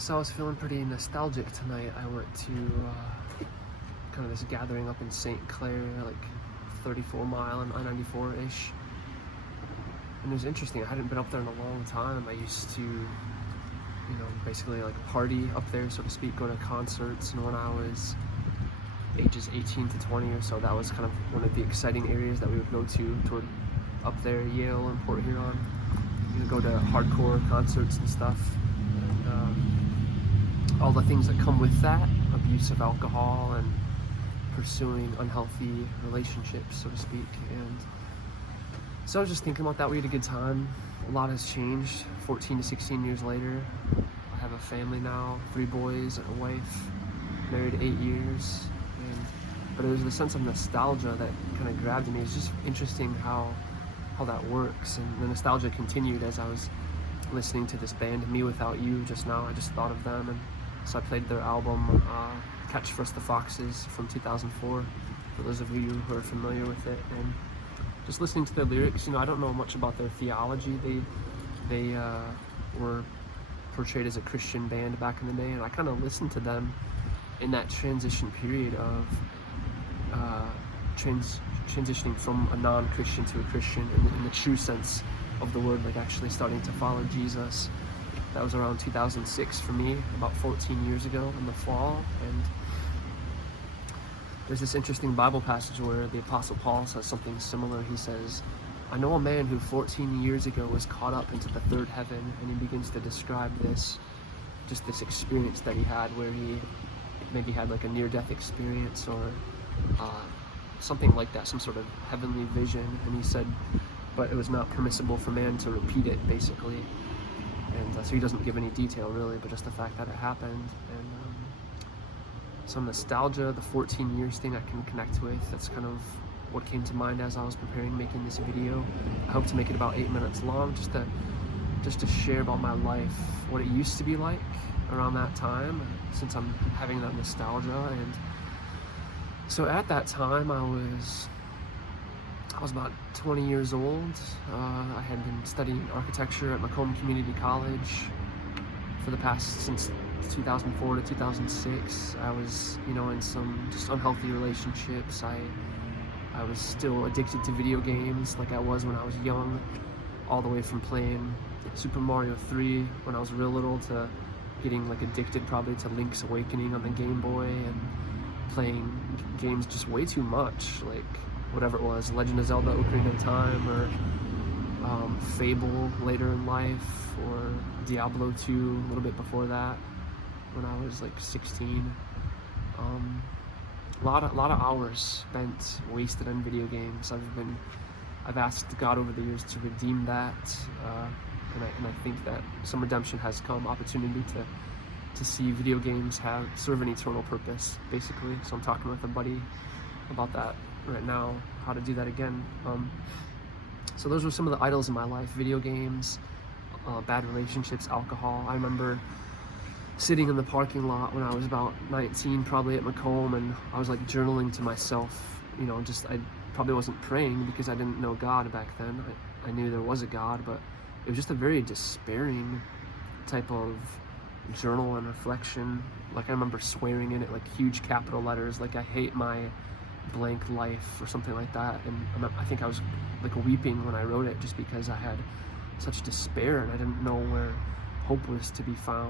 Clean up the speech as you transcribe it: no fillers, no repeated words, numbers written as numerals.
So I was feeling pretty nostalgic tonight. I went to kind of this gathering up in St. Clair, like 34 Mile and I-94-ish. And it was interesting. I hadn't been up there in a long time. I used to, basically like party up there, so to speak, go to concerts. And when I was ages 18 to 20 or so, that was kind of one of the exciting areas that we would go to toward up there, Yale and Port Huron. Go to hardcore concerts and stuff. And all the things that come with that, abuse of alcohol and pursuing unhealthy relationships, so to speak. And so I was just thinking about that. We had a good time. A lot has changed 14 to 16 years later. I have a family now, 3 boys and a wife, married 8 years. But it was the sense of nostalgia that kind of grabbed me. It's just interesting how that works. And the nostalgia continued as I was listening to this band, Me Without You, just now. I just thought of them, and so I played their album, Catch First the Foxes, from 2004, for those of you who are familiar with it. And just listening to their lyrics, I don't know much about their theology. They were portrayed as a Christian band back in the day, and I kind of listened to them in that transition period of transitioning from a non-Christian to a Christian in the true sense of the word, like actually starting to follow Jesus. That was around 2006 for me, about 14 years ago in the fall. And there's this interesting Bible passage where the Apostle Paul says something similar. He says, I know a man who 14 years ago was caught up into the third heaven, and he begins to describe this experience that he had where he maybe had like a near-death experience or something like that, some sort of heavenly vision. And he said, but it was not permissible for man to repeat it, basically. And so he doesn't give any detail really, but just the fact that it happened. And some nostalgia, the 14 years thing I can connect with. That's kind of what came to mind as I was making this video. I hope to make it about 8 minutes long, just to share about my life, what it used to be like around that time, since I'm having that nostalgia. And so at that time, I was about 20 years old. I had been studying architecture at Macomb Community College since 2004 to 2006. I was, in some just unhealthy relationships. I was still addicted to video games like I was when I was young, all the way from playing Super Mario 3 when I was real little to getting like addicted probably to Link's Awakening on the Game Boy and playing games just way too much, like whatever it was, Legend of Zelda Ocarina of Time, or Fable later in life, or Diablo 2 a little bit before that when I was like 16. A lot of hours spent wasted on video games. I've asked God over the years to redeem that, and I think that some redemption has come, opportunity to see video games serve an eternal purpose, basically. So I'm talking with a buddy about that right now, how to do that again. So those were some of the idols in my life: video games, bad relationships, alcohol. I remember sitting in the parking lot when I was about 19, probably at Macomb, and I was like journaling to myself. I probably wasn't praying because I didn't know God back then. I knew there was a God, but it was just a very despairing type of journal and reflection. Like I remember swearing in it, like huge capital letters, like I hate my blank life or something like that. And I think I was like weeping when I wrote it, just because I had such despair and I didn't know where hope was to be found.